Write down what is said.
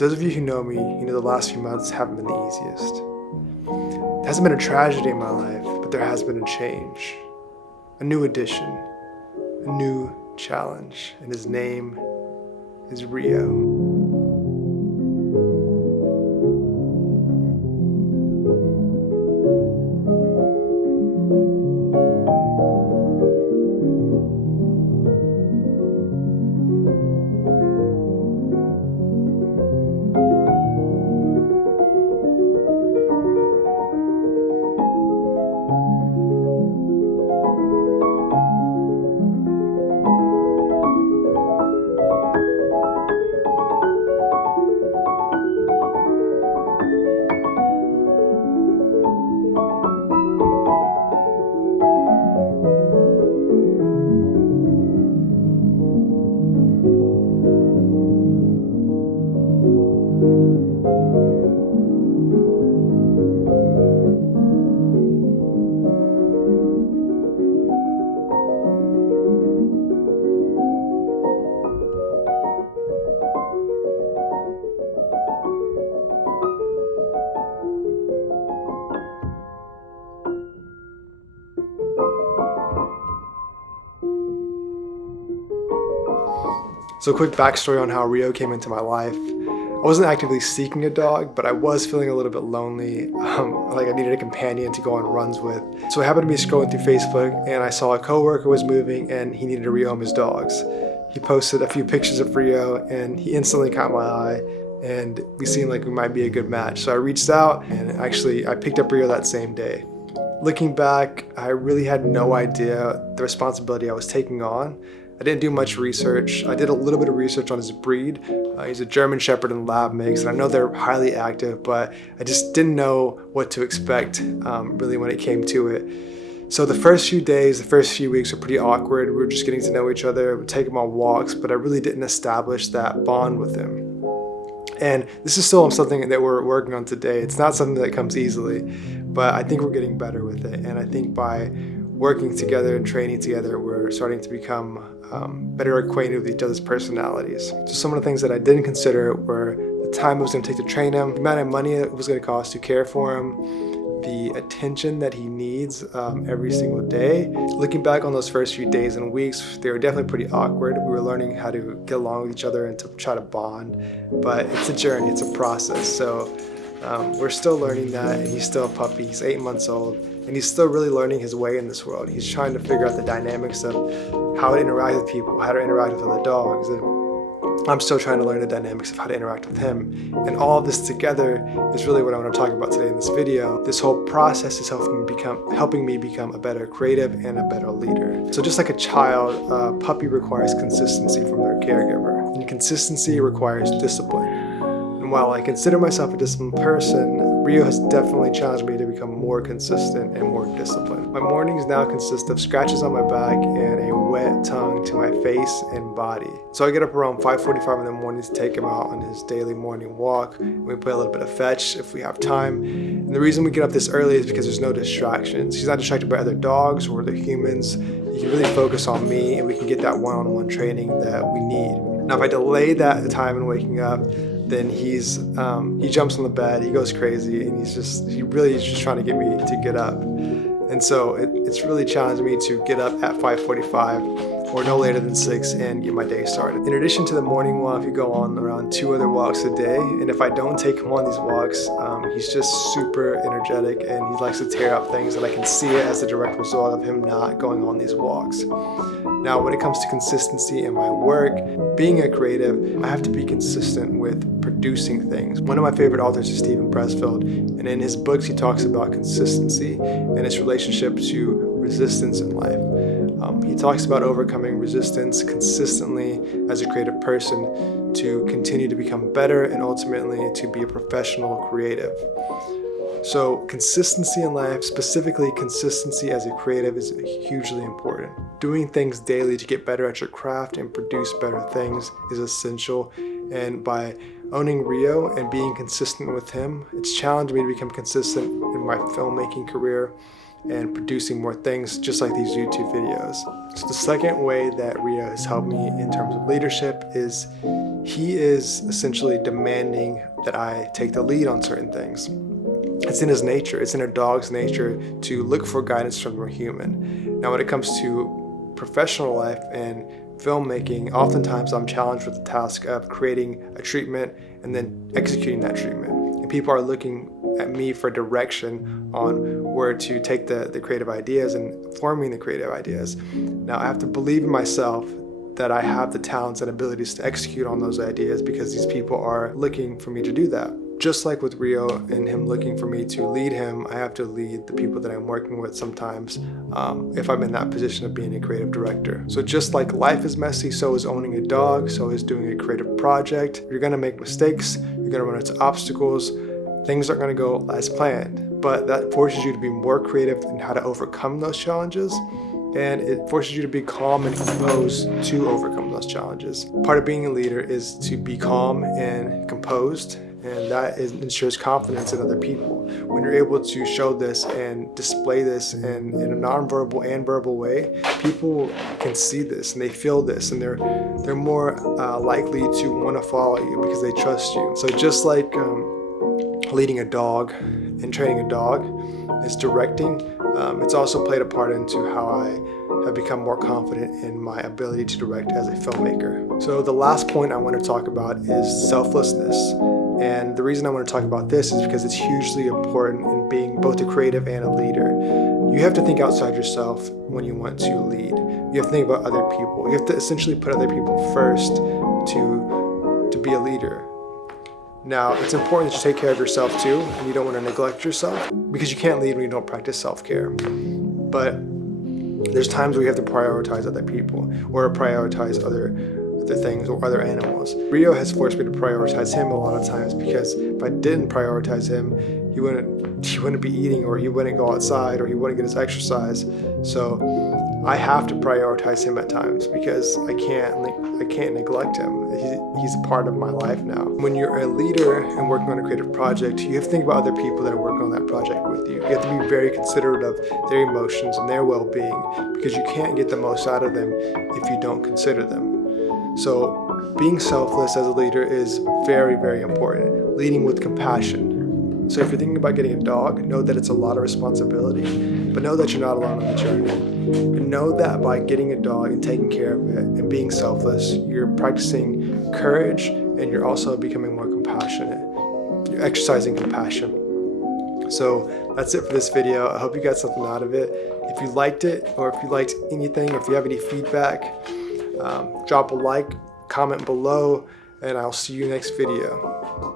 Those of you who know me, you know the last few months haven't been the easiest. It hasn't been a tragedy in my life, but there has been a change, a new addition, a new challenge, and his name is Rio. So quick backstory on how Rio came into my life. I wasn't actively seeking a dog, but I was feeling a little bit lonely, like I needed a companion to go on runs with. So I happened to be scrolling through Facebook and I saw a coworker was moving and he needed to rehome his dogs. He posted a few pictures of Rio and he instantly caught my eye and we seemed like we might be a good match. So I reached out and actually I picked up Rio that same day. Looking back, I really had no idea the responsibility I was taking on. I didn't do much research. I did a little bit of research on his breed. He's a German Shepherd and Lab mix, and I know they're highly active, but I just didn't know what to expect really when it came to it. So the first few days, the first few weeks were pretty awkward. We were just getting to know each other, we'd take him on walks, but I really didn't establish that bond with him. And this is still something that we're working on today. It's not something that comes easily, but I think we're getting better with it. And I think by working together and training together, we're starting to become better acquainted with each other's personalities. So some of the things that I didn't consider were the time it was going to take to train him, the amount of money it was going to cost to care for him, the attention that he needs every single day. Looking back on those first few days and weeks, they were definitely pretty awkward. We were learning how to get along with each other and to try to bond, but it's a journey, it's a process. So we're still learning that, and he's still a puppy. He's 8 months old, and he's still really learning his way in this world. He's trying to figure out the dynamics of how to interact with people, how to interact with other dogs, and I'm still trying to learn the dynamics of how to interact with him. And all of this together is really what I want to talk about today in this video. This whole process is helping me become a better creative and a better leader. So just like a child, a puppy requires consistency from their caregiver, and consistency requires discipline. And while I consider myself a disciplined person, Rio has definitely challenged me to become more consistent and more disciplined. My mornings now consist of scratches on my back and a wet tongue to my face and body. So I get up around 5:45 in the morning to take him out on his daily morning walk. We play a little bit of fetch if we have time. And the reason we get up this early is because there's no distractions. He's not distracted by other dogs or other humans. He can really focus on me and we can get that one-on-one training that we need. Now if I delay that time in waking up, then he jumps on the bed, he goes crazy, and he really is just trying to get me to get up. And so it's really challenged me to get up at 5:45 or no later than 6 and get my day started. In addition to the morning walk, we go on around 2 other walks a day, and if I don't take him on these walks, he's just super energetic and he likes to tear up things, and I can see it as a direct result of him not going on these walks. Now, when it comes to consistency in my work, being a creative, I have to be consistent with producing things. One of my favorite authors is Stephen Pressfield, and in his books he talks about consistency and its relationship to resistance in life. He talks about overcoming resistance consistently as a creative person to continue to become better and ultimately to be a professional creative. So consistency in life, specifically consistency as a creative, is hugely important. Doing things daily to get better at your craft and produce better things is essential. And by owning Rio and being consistent with him, it's challenged me to become consistent in my filmmaking career. and producing more things just like these YouTube videos. So the second way that Rio has helped me in terms of leadership is he is essentially demanding that I take the lead on certain things. It's in his nature, it's in a dog's nature to look for guidance from a human. Now when it comes to professional life and filmmaking, oftentimes I'm challenged with the task of creating a treatment and then executing that treatment. And people are looking at me for direction on where to take the creative ideas and forming the creative ideas. Now I have to believe in myself that I have the talents and abilities to execute on those ideas because these people are looking for me to do that. Just like with Rio and him looking for me to lead him, I have to lead the people that I'm working with sometimes if I'm in that position of being a creative director. So just like life is messy, so is owning a dog, so is doing a creative project. You're gonna make mistakes, you're gonna run into obstacles, things aren't gonna go as planned, but that forces you to be more creative in how to overcome those challenges. And it forces you to be calm and composed to overcome those challenges. Part of being a leader is to be calm and composed, and that ensures confidence in other people. When you're able to show this and display this in a non-verbal and verbal way, people can see this and they feel this, and they're more likely to want to follow you because they trust you. So just like leading a dog and training a dog is directing, it's also played a part into how I have become more confident in my ability to direct as a filmmaker. So the last point I want to talk about is selflessness. And the reason I want to talk about this is because it's hugely important in being both a creative and a leader. You have to think outside yourself when you want to lead. You have to think about other people. You have to essentially put other people first to be a leader. Now, it's important that you take care of yourself too, and you don't want to neglect yourself because you can't lead when you don't practice self-care. But there's times where you have to prioritize other people or prioritize other things or other animals. Rio has forced me to prioritize him a lot of times because if I didn't prioritize him, he wouldn't be eating, or he wouldn't go outside, or he wouldn't get his exercise. So I have to prioritize him at times because I can't neglect him. He's a part of my life now. When you're a leader and working on a creative project, you have to think about other people that are working on that project with you. You have to be very considerate of their emotions and their well-being because you can't get the most out of them if you don't consider them. So being selfless as a leader is very, very important. Leading with compassion. So if you're thinking about getting a dog, know that it's a lot of responsibility, but know that you're not alone on the journey. And know that by getting a dog and taking care of it and being selfless, you're practicing courage and you're also becoming more compassionate. You're exercising compassion. So that's it for this video. I hope you got something out of it. If you liked it, or if you liked anything, or if you have any feedback, drop a like, comment below, and I'll see you next video.